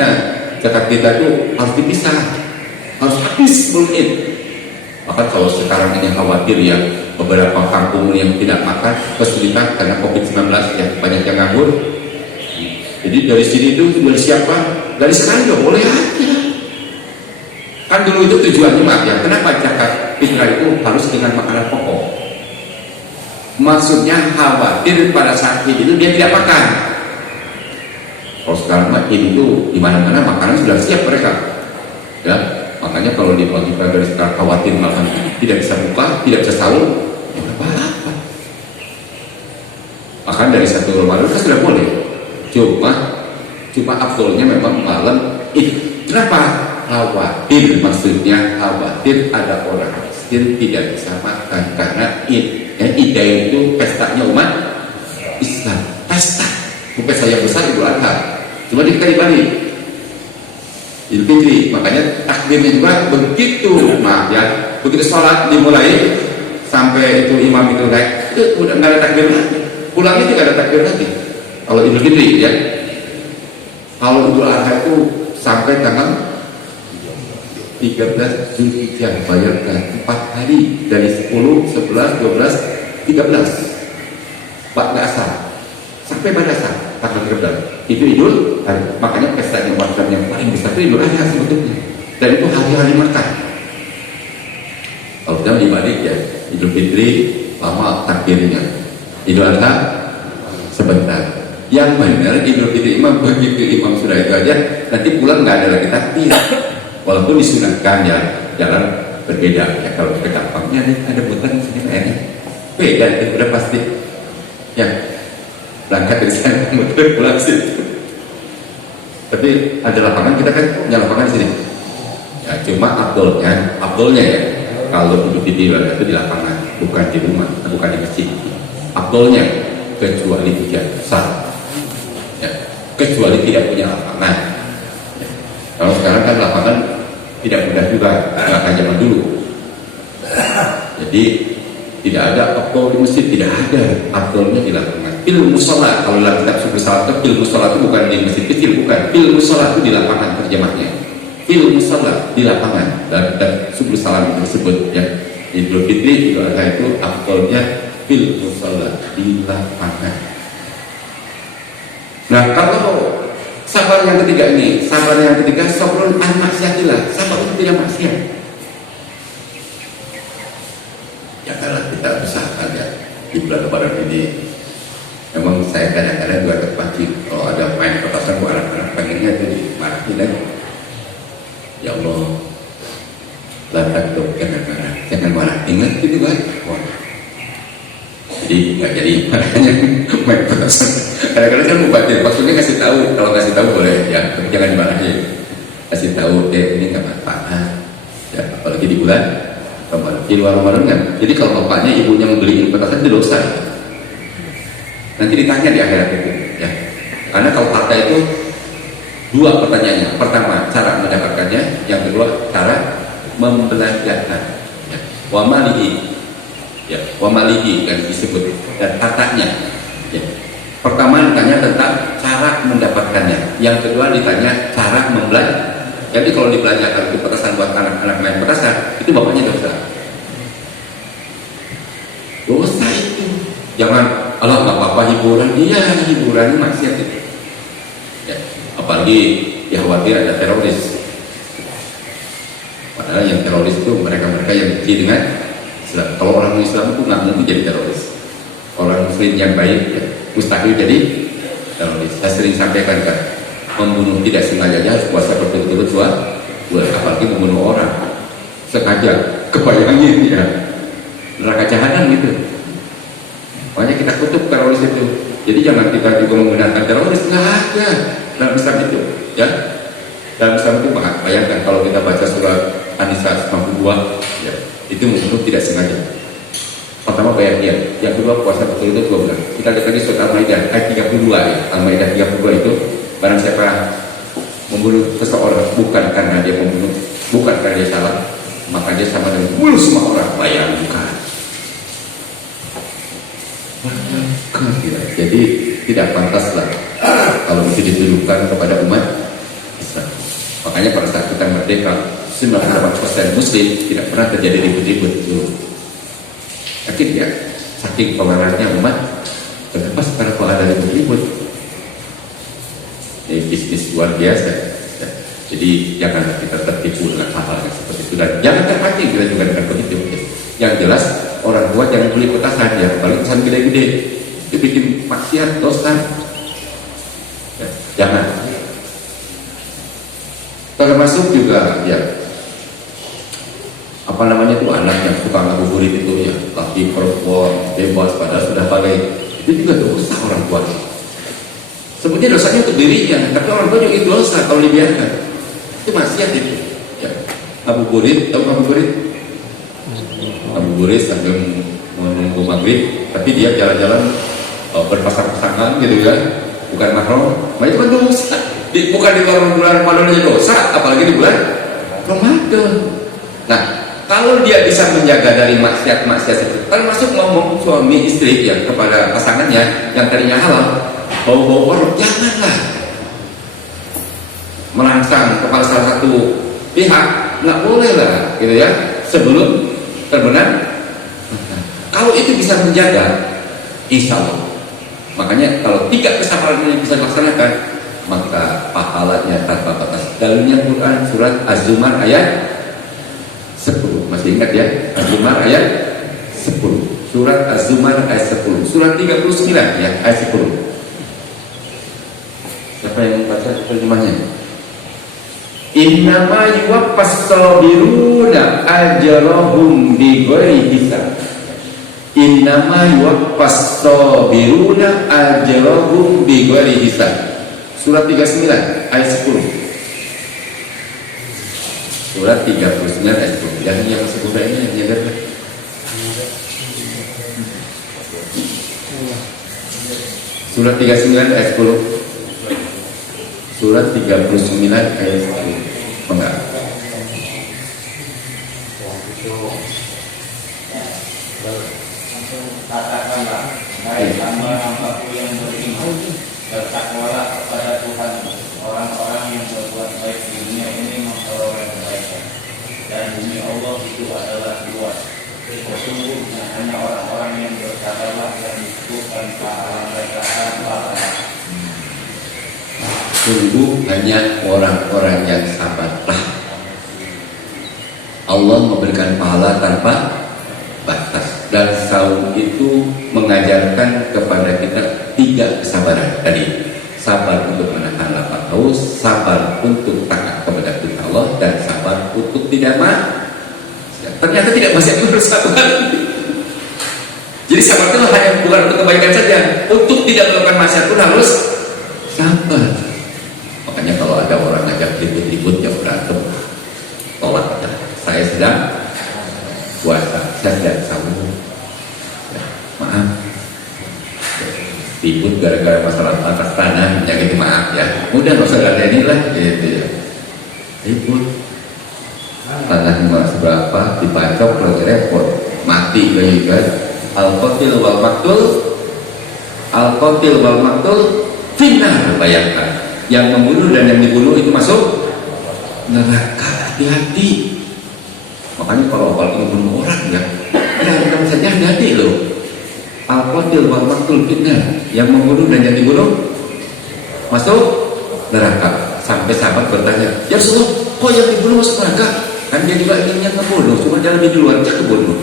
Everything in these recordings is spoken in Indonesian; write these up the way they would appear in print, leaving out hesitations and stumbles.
makanya zakat kita itu harus dipisah, harus habis bulan. Maka kalau sekarang ini khawatir ya beberapa kampung yang tidak makan kesulitan karena COVID-19 ya, banyak yang nganggur. Jadi dari sini itu dari siapa? Dari sekarang juga boleh aja. Kan dulu itu tujuannya ya, kenapa zakat fitrah itu harus dengan makanan pokok? Maksudnya khawatir pada saat itu dia tidak makan. Kalau sekarang itu di mana-mana makanan sudah siap mereka. Ya, makanya kalau dibagikan dari sekarang khawatir makan tidak bisa buka, tidak bisa sahur, ya apa-apa. Makan dari 1 Ramadan kan sudah boleh. Cuma afdolnya memang malam itu. Kenapa? Khawatir, maksudnya khawatir ada orang miskin tidak bisa makan karena Ida itu pestanya umat Islam, pesta bukan saya besar Idul Adha, cuma dibalik Idul Fitri. Makanya takbirnya juga begitu, ya begitu sholat dimulai sampai itu imam itu naik itu udah nggak ada takbir lagi, pulangnya tidak ada takbir lagi. Kalau Idul Fitri ya, kalau Idul Adha itu sampai tanggal 13 Zulhijjah, bayangkan 4 hari dari 10, 11, 12, 13 Asar sampai pada Asar tanggal 13 itu Idul Adha. Makanya pesta umat Islam yang paling besar itu Idul Adha sebetulnya, dan itu hari-hari makan. Kalau kita dibalik ya, Idul Fitri lama takbirnya, Idul Adha sebentar. Yang benar Idul Fitri imam begitu imam sudah itu aja, nanti pulang nggak ada lagi takbir. Walaupun disunatkan ya jalan berbeda ya, kalau ke gampangnya ada buatan sini kayaknya beda itu udah pasti ya, berangkat dari sana muter pulang situ. Tapi ada lapangan, kita kan punya lapangan di sini ya, cuma abdolnya ya kalau Idul Fitri itu di lapangan, bukan di rumah, bukan di masjid. Abdolnya kecuali hujan besar ya, kecuali tidak punya lapangan ya. Kalau sekarang kan lapangan tidak mudah juga, nggak kayak zaman dulu. Jadi tidak ada abdol di masjid, tidak ada, abdolnya di lapangan. Fil musola, kalau dalam kitab subuh salat itu fil musola itu bukan di masjid kecil, bukan. Fil musola itu di lapangan terjemahnya. Fil musola di lapangan, dan subuh salam tersebut ya. Idul Fitri Idul Adha itu abdolnya fil musola di lapangan. Nah kalau sabar yang ketiga ini, sabrun an maksiatillah, sabar itu tidak maksiat. Ya kalau kita usahakan ya di bulan Ramadan ini, memang saya kadang-kadang juga terpancing kalau ada main petasan buat anak-anak pengennya itu dimarahin lagi. Ya Allah, lantak tuh jangan marah, ingat gitu kan. Jadi nggak jadi makanya main petasan. Kadang-kadang saya mau batin, maksudnya kasih tahu, kalau kasih tahu boleh ya, tapi jangan dimarahin. Kasih tahu ini nggak manfaat ya, apalagi di bulan Ramadan, di luar Ramadan kan. Jadi kalau bapaknya ibunya membeliin petasan itu dosa, nanti ditanya di akhirat itu ya. Karena kalau harta itu dua pertanyaannya, pertama cara mendapatkannya, yang kedua cara membelanjakan ya. Wa malihi ya, wa malihi kan disebut, dan hartanya ya. Pertama ditanya tentang cara mendapatkannya, yang kedua ditanya cara membelanjakan. Jadi kalau dibelanjakan itu petasan buat anak-anak main petasan, itu bapaknya dosa. Dosa itu. Jangan, Allah nggak apa-apa hiburan, iya hiburan maksiat itu. Ya, apalagi ya khawatir ada teroris. Padahal yang teroris itu mereka-mereka yang benci dengan Islam. Kalau orang Islam itu nggak mungkin jadi teroris. Orang Muslim yang baik ya, mustahil jadi teroris. Saya sering sampaikan kan, membunuh tidak sengaja harus puasa berturut-turut 2 bulan, apalagi membunuh orang sengaja, kebayangin ya neraka jahanam gitu. Makanya kita kutuk teroris itu. Jadi jangan kita juga menggunakan teroris, nggak ada dalam Islam itu ya. Dalam Islam itu bayangkan kalau kita baca surat An-Nisa 92 ya, itu membunuh tidak sengaja. Pertama bayaran, yang kedua puasa berturut-turut 2 bulan. Kita lihat lagi surat Al-Maidah ayat 32 ya. Al-Maidah 32 itu, barang siapa membunuh seseorang bukan karena dia membunuh, bukan karena dia salah, maka dia sama dengan membunuh semua orang. Bayangkan. Jadi tidak pantaslah kalau itu ditujukan kepada umat Islam. Makanya pada saat kita merdeka 98% muslim tidak pernah terjadi ribut-ribut dulu. Yakin ya, saking tolerannya umat, kenapa sekarang kalau ada ribut-ribut? Ini bisnis luar biasa ya. Jadi jangan kita tertipu dengan hal-hal yang seperti itu, dan jangan terpancing kita juga dengan begitu ya. Yang jelas orang tua jangan beli petasan ya, apalagi petasan gede-gede, itu bikin maksiat, dosa ya, jangan. Termasuk juga ya, apa namanya itu, anak yang suka ngabuburit itu ya, laki perempuan bebas padahal sudah balik, itu juga dosa orang tua. Sebenarnya dosanya untuk dirinya, tapi orang tua juga itu dosa kalau dibiarkan. Itu maksiat itu ya. Ngabuburit, tahu ngabuburit? Ngabuburit sambil menunggu maghrib, tapi dia jalan-jalan berpasang-pasangan gitu kan, bukan mahram, nah itu kan dosa. Bukan di bulan Ramadan aja dosa, apalagi di bulan Ramadan. Nah, kalau dia bisa menjaga dari maksiat-maksiat itu, termasuk ngomong suami istri ya kepada pasangannya yang tadinya halal, bau-bau warung, janganlah merangsang kepada salah satu pihak, nggak boleh lah, gitu ya, sebelum terbenam. Kalau itu bisa menjaga, insya Allah. Makanya kalau 3 kesabaran ini bisa dilaksanakan, maka pahalanya tanpa batas. Dalilnya Quran surat Az-Zumar ayat 10. Masih ingat ya? Az-Zumar ayat 10. Surat Az-Zumar ayat 10. Surat 39 ya, ayat 10. Siapa yang membaca terjemahnya? Innama yuwaffas sabiruna ajrahum bighairi hisab. Innama yuwaffas sabiruna ajrahum bighairi hisab. Surat 39 ayat 10. Surat 39 ayat 10. Yang sebuah ini yang jaga. Surat 39 ayat 10. Surat 39 ayat 10. Enggak. Katakanlah, hai hamba-hambaku yang beriman, bertakwalah kepada Tuhan. Orang-orang yang berbuat baik di dunia ini memperoleh kebaikan, dan bumi Allah itu adalah luas. Sesungguhnya hanya orang-orang yang bersabarlah yang disebutkan pahala mereka tanpa alat. Sungguh hanya orang-orang yang sabarlah Allah memberikan pahala tanpa batas. Dan saum itu mengajarkan kepada kita 3 kesabaran tadi. Sabar untuk menahan lapar haus, sabar untuk taat kepada perintah Allah, dan sabar untuk tidak maksiat. Ternyata tidak maksiat itu harus sabar. Jadi sabar itu hanya bukan untuk kebaikan saja, untuk tidak melakukan maksiat pun harus sabar. Makanya kalau ada orang ngajak ribut-ribut ya berantem, tolak. Saya sedang puasa, saya sedang sahur. Ya, maaf. Ribut gara-gara masalah atas tanah, menyakiti, maaf ya. Udah nggak usah ada inilah, gitu ya. Ribut. Tanah seberapa dibacok lagi repot, mati lagi kan. Al-qatil wal maktul, al-qatil wal maktul, finnar, bayangkan. Yang membunuh dan yang dibunuh itu masuk neraka. Hati-hati. Makanya kalau membunuh orang ya, kita saja hati-hati loh. Al-qatil wal maktul finnar, yang membunuh dan yang dibunuh masuk neraka. Sampai sahabat bertanya, ya Rasulullah, kok yang dibunuh masuk neraka? Kan dia juga inginnya ngebunuh, cuma dia lebih duluan, dia kebunuh.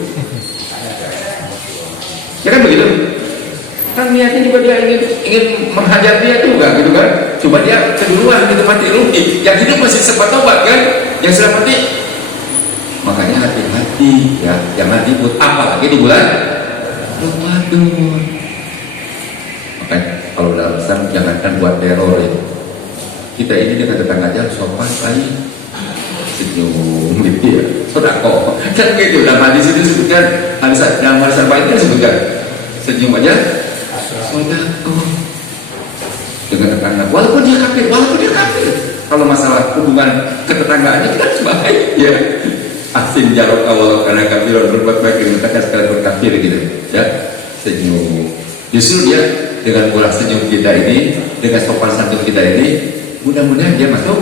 Ya kan begitu? Kan niatnya juga dia ingin menghajar dia juga gitu kan. Cuma dia keduluan gitu, mati rugi. Yang hidup masih sempat tobat kan, yang sudah mati. Makanya hati-hati ya, jangan ribut, apalagi di bulan Ramadan. Makanya kalau dalam Islam jangankan buat teror ya. Kita ini dengan tetangga aja sopan baik, senyum gitu ya, sodako kan gitu. Dalam hadis itu disebutkan, dalam hadis apa itu disebutkan senyum aja sodako dengan tetangga, walaupun dia kafir. Kalau masalah hubungan ketetanggaannya kita harus baik ya. Asin jarok awal karena kafir berbuat baik dengan tetangga sekali berkafir gitu ya. Senyum, justru dia dengan bola senyum kita ini, dengan sopan santun kita ini, mudah-mudahan dia masuk.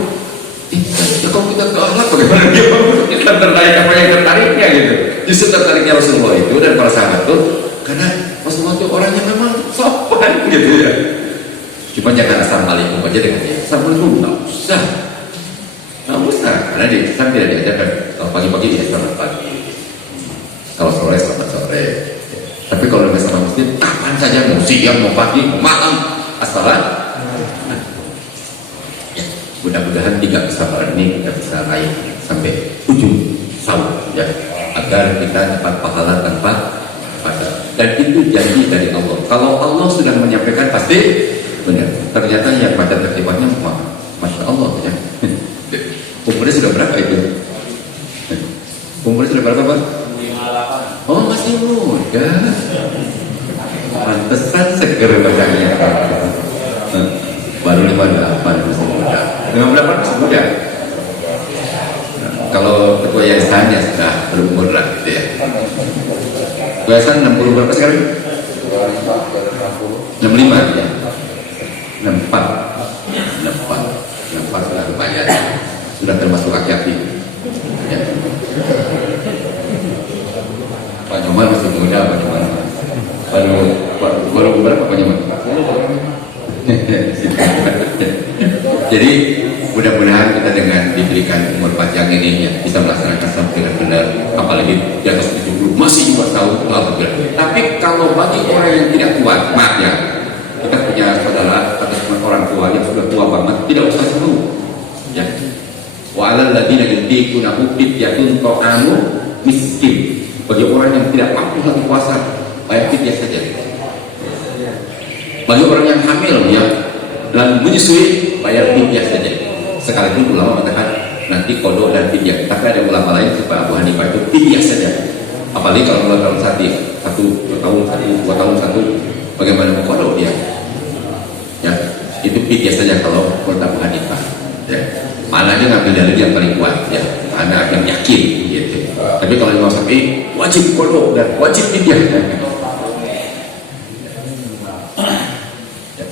kalau kita ke akhlak bagaimana dia kita tertarik apa yang tertariknya gitu. Justru tertariknya Rasulullah itu dan para sahabat itu karena Rasulullah itu orang yang memang sopan gitu ya. Cuma jangan assalamualaikum aja dengan dia. Assalamualaikum nggak usah, karena di Islam tidak diajarkan. Kalau pagi-pagi dia selamat pagi, kalau sore selamat sore. Tapi kalau udah sama muslim, kapan saja mau siang, mau pagi, mau malam, asal. Mudah-mudahan 3 kesabaran ini kita bisa raih sampai ujung sahur ya, agar kita dapat pahala tanpa batas. Dan itu janji dari Allah. Kalau Allah sudah menyampaikan pasti benar. Ternyata yang baca tertibatnya masya Allah ya. Umurnya sudah berapa itu? Umurnya sudah berapa Pak? 58. Oh masih muda. Pantesan seger bacanya. Baru 58 masih muda. 58 masih muda. Kalau ketua yayasan ya sudah berumur lah gitu ya. Yayasan 60 berapa sekarang? 65 ya. 64 sudah lumayan. Sudah termasuk laki-laki. Ya. Pak Nyoman masih muda, Pak Nyoman. Baru berapa Pak Nyoman? Jadi mudah-mudahan kita dengan diberikan umur panjang ini ya, bisa melaksanakan Islam dengan benar, apalagi di atas 70 masih juga tahu alhamdulillah. Tapi kalau bagi orang yang tidak kuat, maaf ya, kita punya saudara atau orang tua yang sudah tua banget, tidak usah sembuh ya. Wa 'alal ladzina yutiqunahu fidyatun ta'amu miskin. Bagi orang yang tidak mampu lagi puasa, bayar fidyah saja. Bagi orang yang hamil ya, dan menyusui, bayar fidyah saja. Sekalipun ulama mengatakan nanti qada dan fidyah, tapi ada ulama lain seperti Abu Hanifah itu fidyah saja. Apalagi kalau dalam sakit 1 tahun 2 tahun 1, bagaimana mau qada dia? Ya, itu fidyah saja kalau menurut Abu Hanifah. Ya, mana aja ngambil dalil yang paling kuat ya, anak yang yakin gitu. Tapi kalau Imam Syafi'i wajib qada dan wajib fidyah.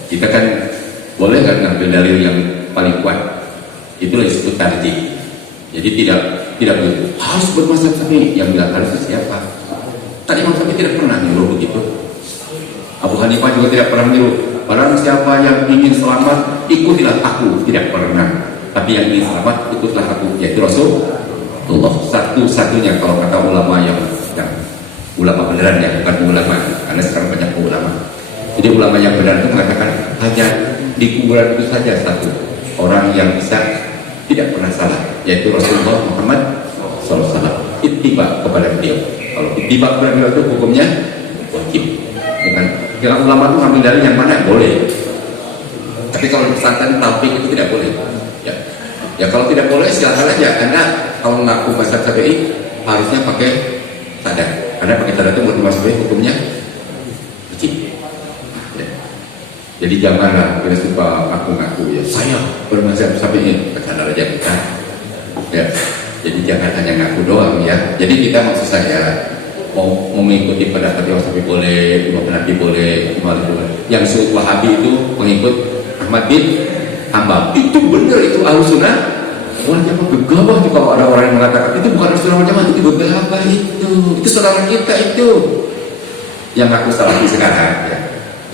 Kita kan boleh nggak ngambil dalil yang paling kuat, itulah disebut tarjih. Jadi tidak harus bermazhab Syafi'i, yang bilang harus siapa? Tadi Imam Syafi'i tidak pernah nyuruh begitu. Abu Hanifah juga tidak pernah nyuruh. Barang siapa yang ingin selamat, ikutilah aku, tidak pernah. Tapi yang ingin selamat, ikutlah aku, yaitu Rasulullah. Satu-satunya kalau kata ulama yang ulama beneran ya, bukan ulama, karena sekarang banyak ulama. Jadi ulama yang benar itu mengatakan hanya di kuburan itu saja satu orang yang bisa tidak pernah salah, yaitu Rasulullah Muhammad SAW. Ittiba kepada beliau. Kalau ittiba kepada beliau itu hukumnya wajib. Dengan kira ulama itu ngambil dari yang mana boleh. Tapi kalau pesantren taufik itu tidak boleh. Ya kalau tidak boleh silakan aja. Karena kalau ngaku mazhab Syafi'i harusnya pakai sadar. Karena pakai sadar itu menurut mazhab Syafi'i hukumnya wajib. Jadi janganlah kita suka ngaku-ngaku ya, saya bermazhab Syafi'i, sadar aja bukan. Ya. Jadi jangan hanya ngaku doang ya. Jadi kita maksud saya mau mengikuti pendapat Imam Syafi'i boleh, Imam Hanafi boleh, Imam boleh. Yang suku Wahabi itu mengikut Ahmad bin Hambal. Itu benar, itu Ahlussunnah wal Jamaah. Gegabah tuh kalau ada orang yang mengatakan itu bukan Ahlussunnah wal Jamaah, itu gegabah itu saudara kita itu. Yang ngaku salafi sekarang ya.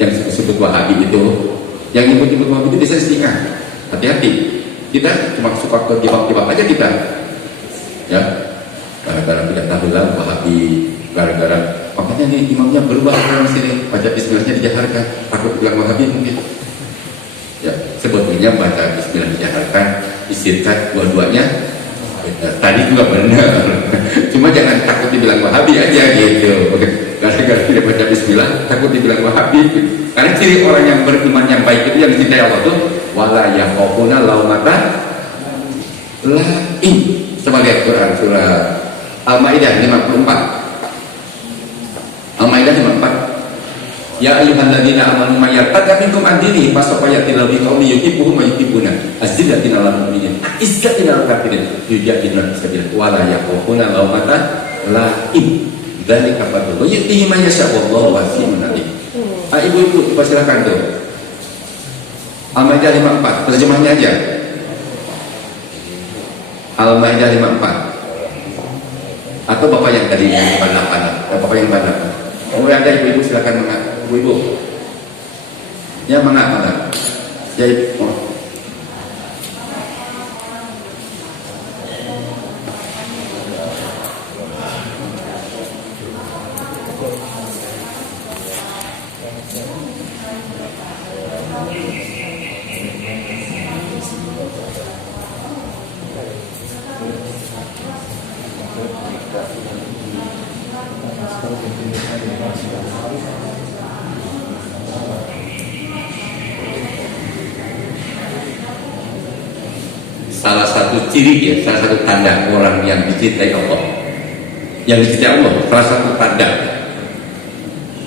Yang disebut Wahabi itu, yang nyebut-nyebut Wahabi itu biasanya setengah. Hati-hati, kita cuma suka ke jebak-jebak aja kita. Ya, gara-gara tidak tahu lah Wahabi, gara-gara makanya nih imamnya berubah orang sini, baca bismillahnya dijaharkan, takut bilang Wahabi mungkin. Ya, sebetulnya baca bismillah dijaharkan, istirkan dua-duanya. Tadi juga benar, cuma jangan takut dibilang Wahabi aja gitu. Gara-gara tidak baca bismillah, takut dibilang Wahabi. Karena ciri orang yang beriman yang baik itu yang dicintai Allah itu wala yakhafuna laumata laim. Coba lihat Quran surah Al-Maidah 54. Al-Maidah 54. Ya ayyuhalladzina amanu may yartadda minkum an dinihi fasawfa ya'ti Allahu biqaumin yuhibbuhum wa yuhibbuna azzillatin 'alal mu'minin izzatin 'alal kafirin yujahiduna fi sabilillah wala yakhafuna laumata laim. Dari kapan tuh? Yutihi man yasha wallahu wasi'un alim. Ibu-ibu silakan tuh. Al-Maidah 54, terjemahnya aja. Al-Maidah 54. Atau bapak yang tadi yang 58, bapak yang 58. Oh yang dari ibu silakan ibu. Ya mengapa? Ya ibu. Salah satu ciri ya, salah satu tanda orang yang dicintai Allah, yang dicintai Allah, salah satu tanda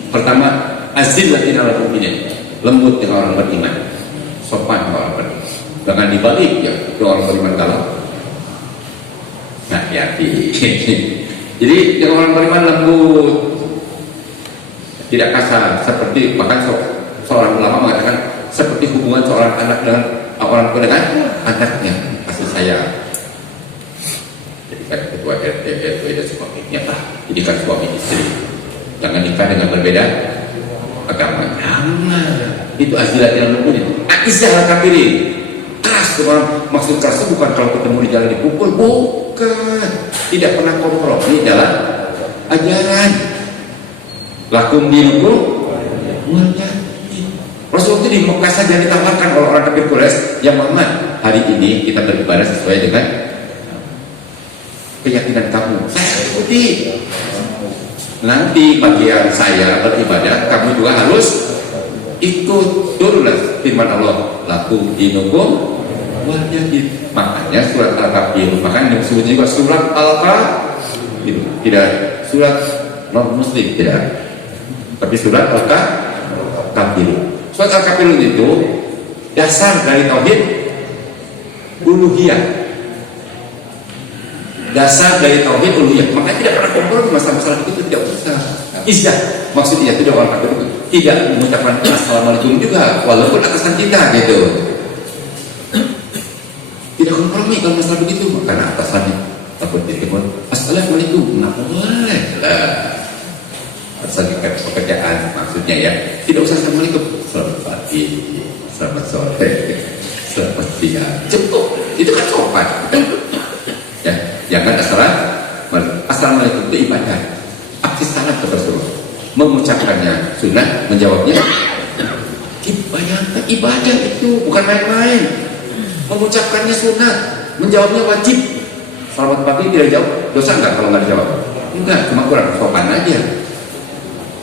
pertama azillatin ala mu'minin, lembut dengan orang beriman, sopan dengan orang beriman. Jangan dibalik ya, itu orang beriman kalau hati-hati. Jadi dengan orang beriman lembut, tidak kasar, seperti bahkan seorang ulama mengatakan seperti hubungan seorang anak dengan orang tua dengan anaknya, kasih sayang. Jadi kan ketua RT, RW dan sebagainya lah. Jadi kan suami istri, jangan nikah dengan berbeda agama. Itu azillatil mu'minin. Aizzah kafirin. Keras orang, maksud keras itu bukan kalau ketemu di jalan dipukul, bukan. Tidak pernah kompromi dalam ajaran. Lakum dinukum waliyadin. Rasul itu di Mekah saja ditawarkan oleh orang kafir Quraisy, yang Muhammad, hari ini kita beribadah sesuai dengan keyakinan kamu. Saya ikuti. Nanti bagian saya beribadah, kamu juga harus ikut. Turunlah firman Allah, lakum dinukum waliyadin. Makanya surat Al-Kafirun, makanya disebut juga surat Al-Kafirun, tidak surat non muslim, tidak, tapi surat Al-Kafirun. Surat Al-Kafirun itu dasar dari tauhid uluhiyah, dasar dari tauhid uluhiyah. Makanya tidak pernah kompromi masalah-masalah itu, tidak usah. Izah maksudnya tidak orang kafir itu tidak mengucapkan assalamualaikum juga walaupun atasan kita gitu. Tidak kompromi kalau masalah begitu, karena atasannya takut ditelepon assalamualaikum, kenapa boleh lah. Atasan pekerjaan maksudnya ya, tidak usah assalamualaikum, selamat pagi, selamat sore, selamat siang, cukup. Itu kan sopan. Ya, jangan assalamualaikum itu ibadah. Aktif sangat ke Rasulullah. Mengucapkannya sunnah, menjawabnya ibadah itu bukan main-main. Mengucapkannya sunnah, menjawabnya wajib. Selamat pagi tidak jawab, dosa enggak kalau nggak dijawab? Enggak, cuma kurang sopan aja.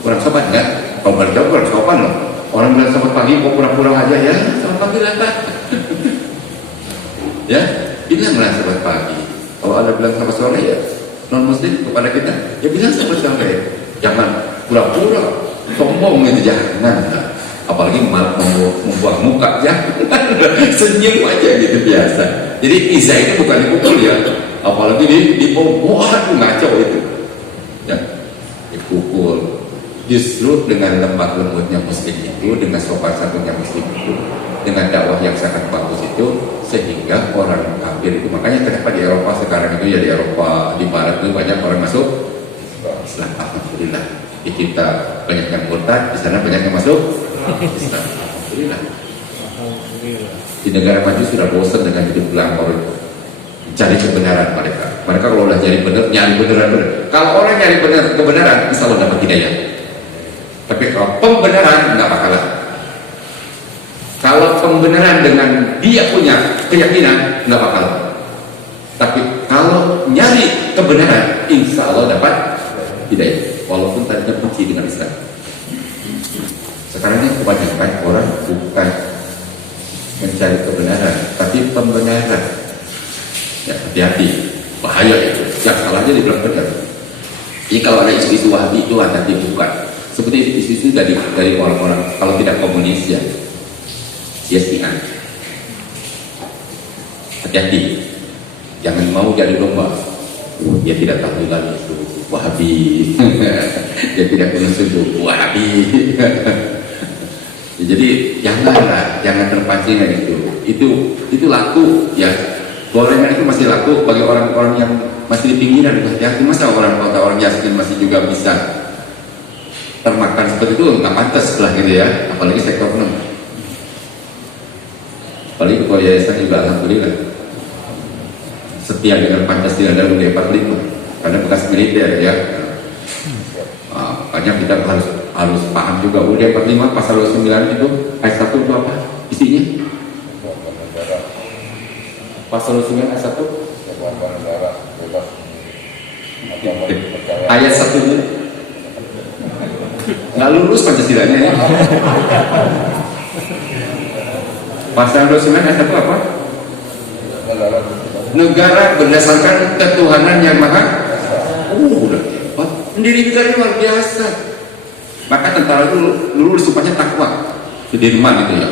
Kurang sopan enggak? Kalau nggak dijawab kurang sopan loh. Orang bilang selamat pagi kok pura-pura aja ya, selamat pagi lah Pak. Ya, bilanglah selamat pagi. Kalau ada bilang selamat sore ya, non muslim kepada kita, ya bilang selamat sore. Jangan pura-pura sombong itu, jangan. Apalagi malah membuang muka, jangan. Senyum aja gitu biasa. Jadi izah itu bukan dipukul ya, apalagi waduh ngaco itu. Ya, dipukul. Justru dengan lembut lembutnya muslim itu, dengan sopan santunnya muslim itu, dengan dakwah yang sangat bagus itu, sehingga orang kafir itu, makanya kenapa di Eropa sekarang itu ya, di Eropa di Barat itu banyak orang masuk Islam, alhamdulillah. Di kita banyak yang murtad, di sana banyak yang masuk Islam, alhamdulillah. Di negara maju sudah bosan dengan hidup belangkor itu, cari kebenaran mereka. Mereka kalau udah nyari beneran. Kalau orang nyari kebenaran, insya Allah dapat hidayah. Tapi kalau pembenaran nggak bakalan. Kalau pembenaran dengan dia punya keyakinan nggak bakalan. Tapi kalau nyari kebenaran, insya Allah dapat hidayah. Walaupun tadinya benci dengan Islam. Sekarang ini kebanyakan orang bukan mencari kebenaran, tapi pembenaran. Ya, hati-hati, bahaya itu. Yang salahnya dibilang benar. Jadi kalau ada isu-isu Wahabi itu hati-hati, bukan. Seperti isu-isu dari orang-orang, kalau tidak komunis ya Syiah. Hati-hati, jangan mau jadi domba. Dia tidak tahu lagi itu Wahabi. Dia tidak punya suku Wahabi. Jadi jangan terpancing dengan itu. Itu laku ya. Gorengan itu masih laku bagi orang-orang yang masih di pinggiran. Ya, masa orang kota, orang Yasin masih juga bisa termakan seperti itu, nggak pantas lah gitu ya. Apalagi sektor 6. Apalagi kalau yayasan juga alhamdulillah setia dengan Pancasila dan UUD 45 karena bekas militer ya. Makanya kita harus paham juga UUD 45 pasal 29 itu ayat 1 itu apa isinya? Pasal 29 ayat 1 ayat 1-nya nggak lurus Pancasilanya ya. Pasal 29 ayat 1 apa? Negara berdasarkan ketuhanan yang maha. Udah hebat. Pendiri negara luar biasa. Maka tentara itu lulus supaya takwa. Sudirman itu ya.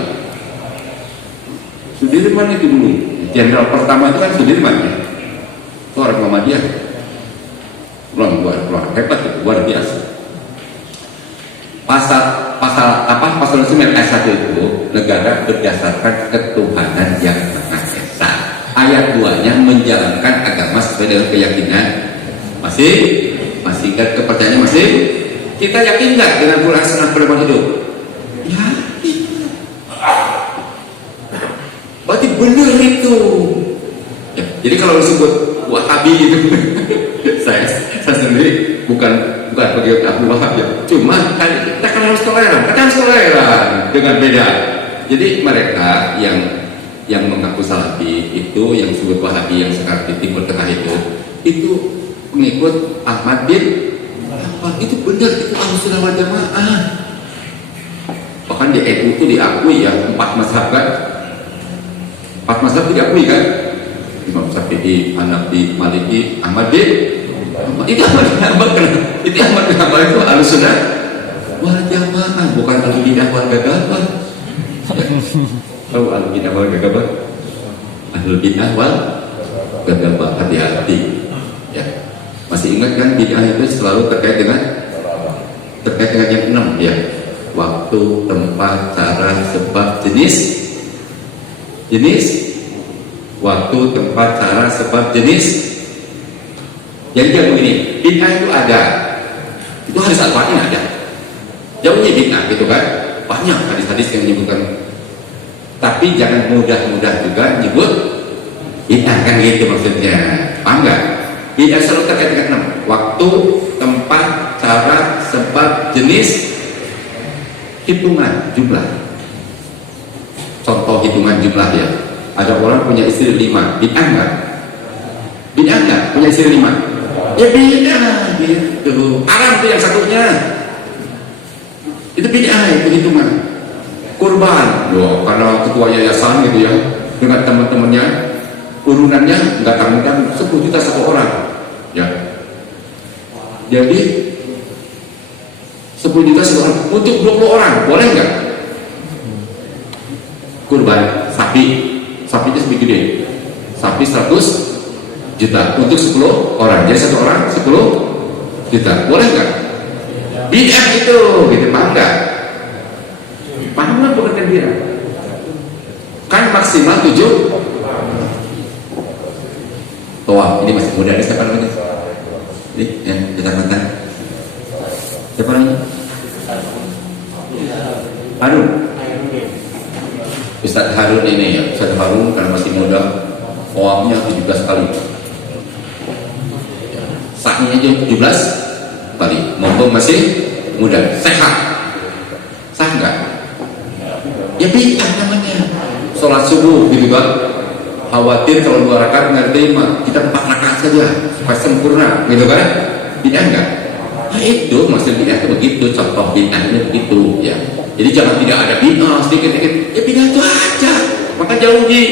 Sudirman itu dulu. Jenderal pertama itu kan Sudirman ya. Itu orang Muhammadiyah. Luar hebat itu, luar biasa. Pasal 9 ayat 1 itu negara berdasarkan ketuhanan yang maha esa. Ayat 2-nya menjalankan agama sesuai dengan keyakinan masing kan kepercayaan masing. Kita yakin nggak dengan Quran Sunnah pedoman hidup? Yakin. Berarti benar itu. Ya, jadi kalau disebut Wahabi itu, saya sendiri bukan bagi Abu Wahab ya. Cuma kita kan harus toleran, dengan beda. Jadi mereka yang mengaku Salafi itu, yang disebut Wahabi yang sekarang di Timur Tengah itu pengikut Ahmad bin Hanbal. Itu benar, itu Ahlussunnah wal Jamaah. Bahkan di NU itu diakui ya 4 mazhab kan. 4 mazhab diakui kan. Imam Syafi'i, Hanafi, Maliki, Ahmad bin Hanbal. Itu Ahmad bin Hanbal kan. Itu Ahmad bin Hanbal itu Ahlussunnah wal Jamaah, bukan Ahlussunnah wal Gagabah. Tahu Ahlussunnah wal Gagabah? Ahlussunnah wal Gagabah, hati-hati. Ya. Masih ingat kan bid'ah itu selalu terkait dengan yang 6 ya. Waktu, tempat, cara, sebab, jenis. Waktu, tempat, cara, sebab, jenis. Jadi jangan begini, bid'ah itu ada. Itu hadis Al-Fatihah ada. Jauhnya bid'ah gitu kan. Banyak hadis-hadis yang menyebutkan. Tapi jangan mudah-mudah juga nyebut bid'ah kan gitu maksudnya. Paham nggak? Bid'ah selalu terkait dengan 6. Waktu, tempat, cara, sebab, jenis, hitungan, jumlah. Contoh hitungan jumlah ya. Ada orang punya istri 5, bid'ah nggak? Bid'ah nggak? Punya istri 5? Ya bid'ah gitu. Haram tuh yang satunya. Itu bid'ah itu hitungan. Kurban, karena ketua yayasan gitu ya, dengan teman-temannya, urunannya nggak tanggung 10 juta satu orang. Ya, jadi 10 juta satu orang untuk 20 orang, boleh nggak? Kurban sapinya segede, sapi 100 juta untuk 10 orang, jadi satu orang 10 juta, boleh nggak? Bid'ah itu, gitu paham nggak? Paham nggak bukan dia? Kan maksimal 7. Toa, ini masih muda, ini siapa namanya? Ini yang kita mantan. Siapa namanya? Harun. Ustaz Harun ini ya, Ustaz Harun karena masih muda, toamnya 17 kali. Saknya aja 17 kali. Mumpung masih muda, sehat. Sah nggak? Ya bid'ah namanya. Sholat subuh gitu kan. Khawatir kalau 2 rakaat nggak terima, kita 4 rakaat saja supaya sempurna, gitu kan? Bid'ah nggak? Nah itu maksud bid'ah itu begitu, contoh bid'ahnya begitu ya. Jadi jangan tidak ada bid'ah sedikit-sedikit, ya bid'ah itu aja, maka jauhi.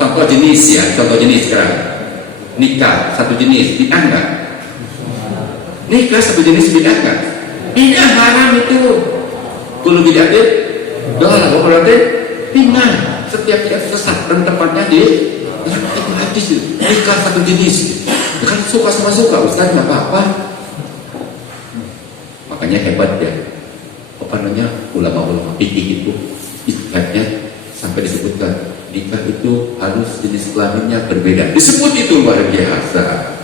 Contoh jenis sekarang, nikah satu jenis, bid'ah nggak? Nikah satu jenis bid'ah nggak? Bid'ah haram itu. Kalau bid'ah itu, dolar, berarti bid'ah. Setiap dia sesat dan tempatnya di hadis itu nikah satu jenis ya kan suka sama suka Ustaz nggak apa-apa. Makanya hebat ya apa namanya ulama-ulama fikih itu istilahnya sampai disebutkan nikah itu harus jenis kelaminnya berbeda. Disebut itu luar biasa.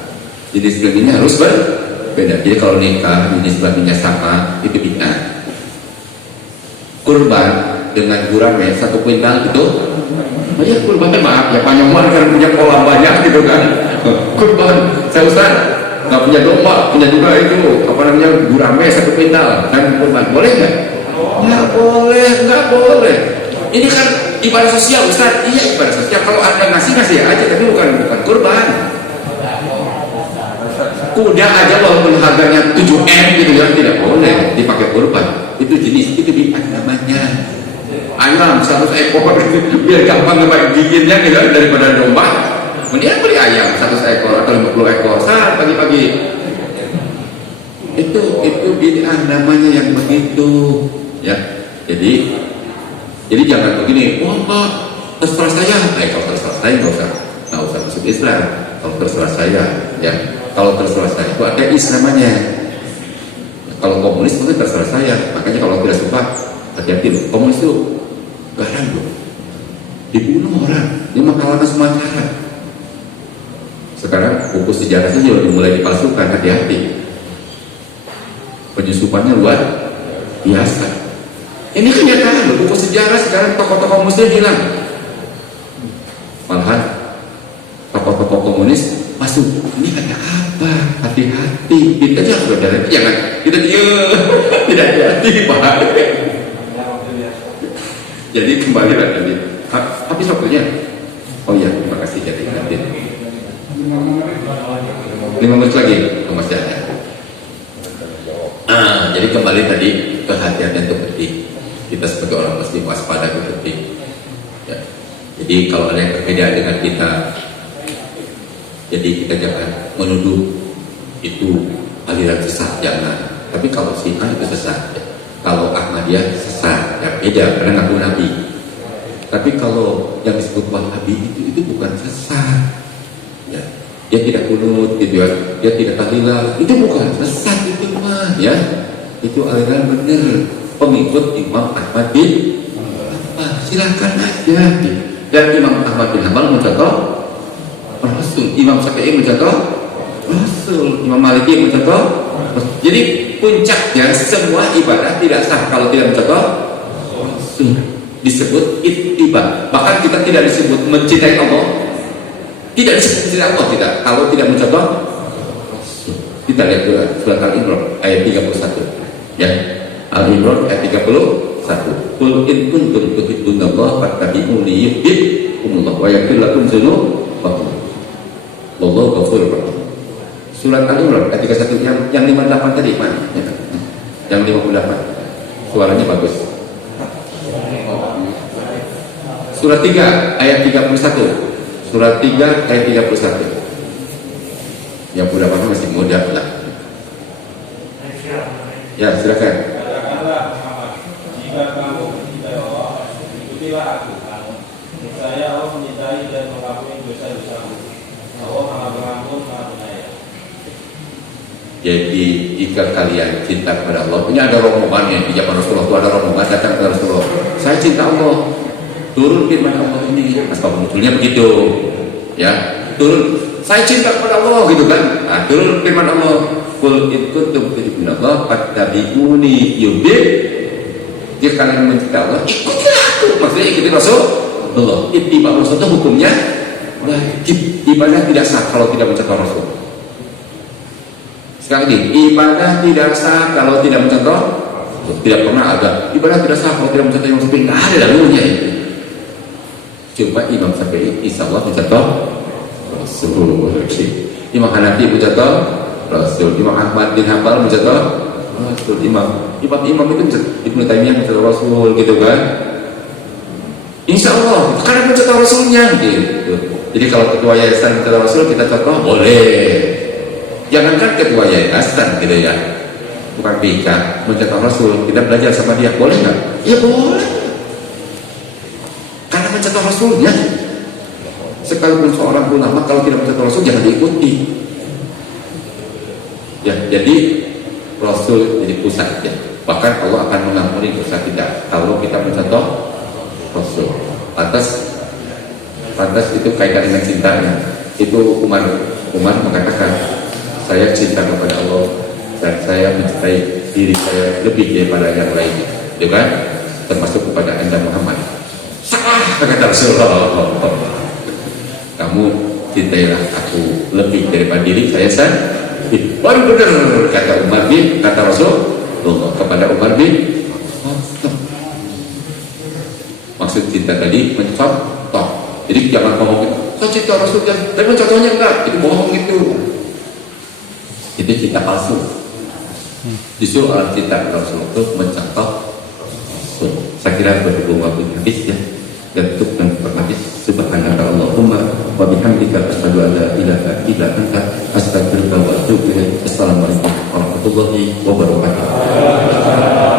Jenis kelaminnya harus berbeda. Jadi kalau nikah jenis kelaminnya sama itu bid'ah. Kurban dengan gurame 1 kuintal itu, oh ya kurban maaf ya panjang banget karena punya kolam banyak gitu kan. Kurban, saya Ustaz nggak punya domba, punya juga itu apa namanya gurame 1 kuintal dan kurban, boleh nggak? Nggak boleh. Ini kan ibadah sosial Ustaz. Iya ibadah sosial. Kalau Anda ngasih aja, tapi bukan kurban. Kuda aja walaupun harganya 7M gitu ya tidak boleh dipakai kurban. Itu jenis, itu bid'ah namanya. Ayam 100 ekor biar gampang ngebaik giginya gitu daripada domba. Mendingan beli ayam 100 ekor atau 50 ekor saat pagi-pagi. Itu bid'ah namanya yang begitu ya. Jadi jangan begini, wah Pak, terserah saya. Kalau terserah saya nggak usah masuk Islam. Kalau terserah saya, ya. Kalau terserah saya itu ada namanya. Kalau komunis mungkin terserah saya. Makanya kalau tidak suka, hati-hati loh. Komunis itu garam loh. Dibunuh orang, dia mengalahkan semua cara. Sekarang buku sejarah saja udah mulai dipalsukan, hati-hati. Penyusupannya luar biasa. Ini kenyataan loh, buku sejarah sekarang tokoh-tokoh muslim hilang. Malahan tokoh-tokoh komunis masuk. Ini kata apa? Hati-hati. Kita jangan kita tidak hati-hati Pak. Jadi kembali lagi. Habis waktunya. Oh iya, terima kasih jadi nanti. 5 menit lagi, Mas Jaya. Jadi kembali tadi kehati-hatian itu penting. Kita sebagai orang muslim waspada itu penting. Ya. Jadi kalau ada yang berbeda dengan kita, jadi kita jangan menuduh itu aliran sesat, jangan. Tapi kalau Syiah itu sesat, ya. Kalau Ahmadiyah sesat, ya beda karena ngaku Nabi. Tapi kalau yang disebut Wahabi itu bukan sesat, ya. Dia tidak kunut, gitu ya. Dia tidak tahlilah, itu bukan sesat itu mah, ya. Itu aliran benar, pengikut Imam Ahmad bin Hanbal, silakan aja. Dan Imam Ahmad bin Hanbal mencontoh Rasul, Imam Syafi'i mencontoh Rasul, Imam Maliki mencontoh Rasul. Jadi puncaknya semua ibadah tidak sah kalau tidak mencontoh Rasul. Disebut ittiba. Bahkan kita tidak disebut mencintai Allah, tidak disebut mencintai Allah tidak kalau tidak mencontoh Rasul. Kita lihat surat Al-Imran ayat 31 ya. Al-Imran ayat 31. Qul in kuntum tuhibbunallaha fattabi'uni yuhibbukumullah wa yaghfir lakum dzunubakum. Wallahu ghafurur rahim. Surat Al-Imran ayat 31 yang 58 tadi mana? Yang 58. Suaranya bagus. Surat 3 ayat 31. Surat 3 ayat 31. Yang berapa masih muda lah. Ya, silakan. Katakanlah Muhammad, jika kamu mencintai Allah, ikutilah aku. Saya Allah mencintai dan mengampuni dosa-dosamu. Allah Maha Pengampun, Maha Penyayang. Jadi jika kalian cinta kepada Allah, ini ada rombongan yang di zaman Rasulullah itu ada rombongan datang ke Rasulullah. Saya cinta Allah, turun firman Allah ini. Asbab munculnya begitu, ya. Turun. Saya cinta kepada Allah gitu kan. Nah, turun firman Allah. Qul in kuntum tuhibbunallaha fattabi'uni yuhibbukum. Jika kalian mencintai Allah, ikutilah aku. Maksudnya ikuti Rasulullah. Ittiba Rasul itu hukumnya wajib. Ibadah tidak sah kalau tidak mencontoh Rasul. Sekali lagi, ibadah tidak sah kalau tidak mencontoh. Tidak pernah ada ibadah tidak sah kalau tidak mencontoh Imam Syafi'i. Nggak ada dalilnya itu. Coba Imam Syafi'i, insya Allah mencontoh Rasul. Imam Hanafi mencontoh Rasul, Imam Ahmad bin Hanbal mencontoh Rasul, imam itu Ibnu Taimiyah mencontoh Rasul gitu kan. Insya Allah karena mencontoh Rasulnya gitu. Jadi kalau ketua yayasan mencontoh Rasul kita contoh boleh. Jangankan ketua yayasan gitu ya, bukan BK mencontoh Rasul, kita belajar sama dia boleh nggak? Ya boleh. Karena mencontoh Rasulnya. Sekalipun seorang ulama kalau tidak mencontoh Rasul jangan diikuti. Ya, jadi Rasul jadi pusat ya. Bahkan Allah akan mengampuni dosa kita kalau kita mencontoh Rasul. Atas Lantas itu kaitan dengan cintanya. Itu Umar mengatakan, saya cinta kepada Allah dan saya mencintai diri saya lebih daripada yang lainnya, ya kan? Termasuk kepada Anda Muhammad. Salah, kata Rasulullah. Kamu cintailah aku lebih daripada diri saya sendiri. Baru benar kata Umar bin, kata Rasulullah kepada Umar bin. Maksud cinta tadi mencontoh. Jadi jangan ngomong, saya cinta Rasul tapi contohnya enggak, itu bohong itu. Itu cinta palsu. Justru orang cinta Rasul itu mencontoh. Saya kira berhubung waktu hadis ya. Dan untuk yang berhadis, subhanaka Allahumma wa bihamdika asyhadu an la ilaha illa anta astaghfiruka wa atubu ilaik. Assalamualaikum warahmatullahi wabarakatuh.